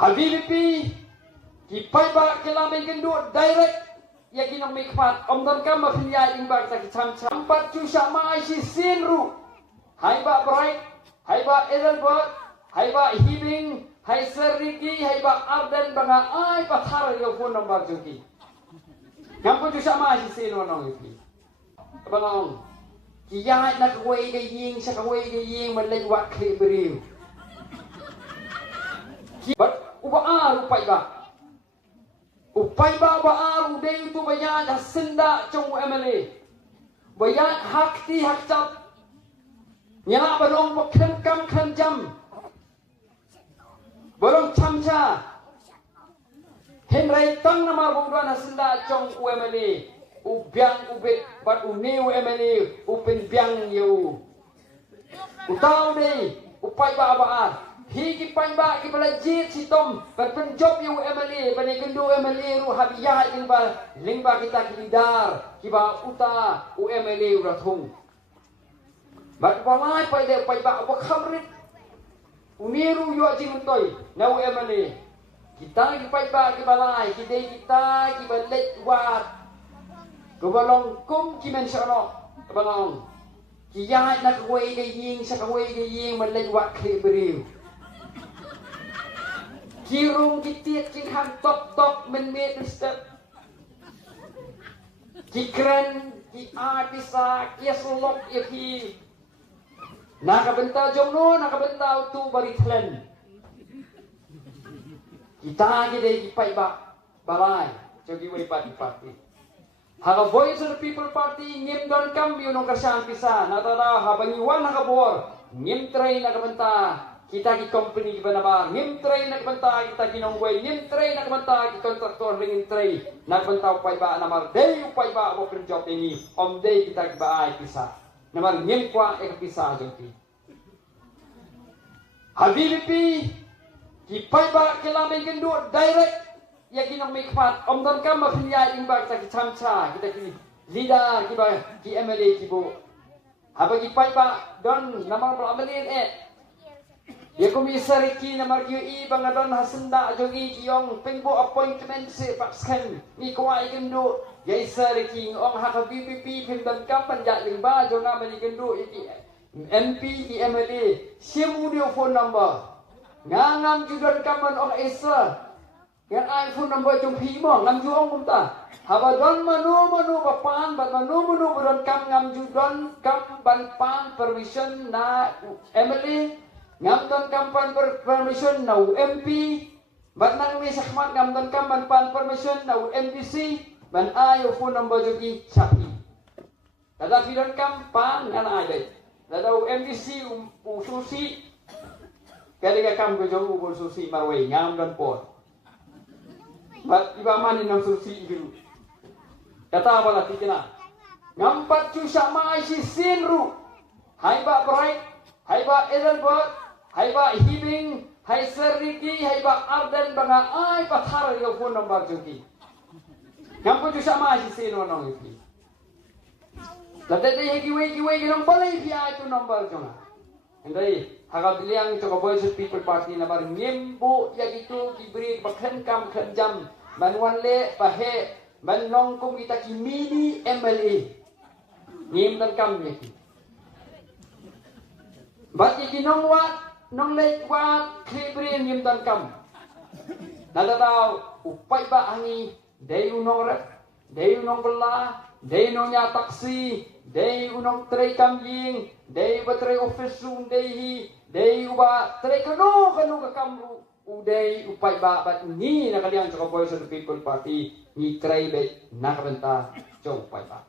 Habibi kipai ba kelame gendu direct ya kinong mikpat om don kam mafiliya imbag sa kicham champat chu sama si sinru hai ba bright hai ba edelbert hai ba hibing hai seriki hai ba arden banga ai pathar yo phone number juki ngam chu sama si sino nong ipi abanong kiyai na kwei ga ying sa kwei ga ying man lai wat khe beriu but uba upai ba upai ba udeng tu banyak dah senda trong MLA banyak hak ti hak cap nyala balong bakhan kam khan jam balong chamcha henrai tang namar bongduan senda trong MLA ubyang ubet bat uniu MLA upen byang yu utau dei upai ba higi pamba ki bala jit si tom berpen job yu MLA bani gendu MLA ru habiyah lingba kita kilidar kiba uta u MLA rathung bat balai pai de pai ba khamrit uniru yu ajing toy na u MLA kita ki pai ba ki balai ki de kita ki balet wat ko balong kum ki men sono balong ki ya na kwei ge ying sa kwei ge ying man let wat khe beriu kirung kitiet king han top men step kikren ki artisa kiaslok yahi nakabenta jomno nakabenta tu bari thlen kita gide ki pai ba balai jogi wei party haga voice of the people party ngim don kam yu no kersan pisa natada habangiwan hakabor ngim train nakabenta kita ki company ki banaba ngim tray nagbanta kita kinongway ngim tray nagbanta ki kontraktor ringin tray nagbanta upay ba namar day upay ba mo job ini om day kita ki ba ay pisa namar ngim kwa ek pisa joti habibi ki pay ba kelame gendu direct ya kinong mikpat om don kam mafiliya imbag sa ki chamcha kita ki leader ki ba ki MLA ki bo habagi pay ba don namar amalin ya komisar ki namar QE bangadon hasenda jogi kiyong pengbo appointment se paksken ni kwai gendo ya isar ki ong hak BPP pimdan kapan ja lingba jonga mani gendo iki MP di MLA simu dia phone number ngangam judan kaman ong isa yang iPhone number jong pi mo ngam ju ong kumta habadon manu bapan bat manu buron kam ngam judan kam ban pan permission na MLA ngamdan kampan permission na MP bat nang mi sakmat ngamdan kampan pan permission na MPC ban ayo phone number jogi sapi kada fidan kampan ngana ay dada MPC ususi kada ka kam go jogu ususi marway ngamdan po bat iba mani nam susi biru kata bala tikina ngampat cu sama si sinru hai ba bright hai ba edelbert hai ba hibing hai seriki hai ba arden banga ai pathar yo phone number juki ngam ju sama si sino nong ipi lade de giwe ginong balai fi ai tu number jona endai haga biliang to voice of people party na bar ngimbo ya gitu kibri bakhan kam khan jam manwan le pahe man nong kum kita ki mini MLA ngim dan kam ni bat ki nong wat nong lek wat klibri ngim dan kam nada tau upai ba hangi deyu nong rep deyu nong bela deyu nong ya taksi deyu nong trei kam ying deyu ba trei office room deyu ba trei kanu ka kamru udai upai ba bat ni nakalian sa voice of the people party ni trei be nakabenta jong upai ba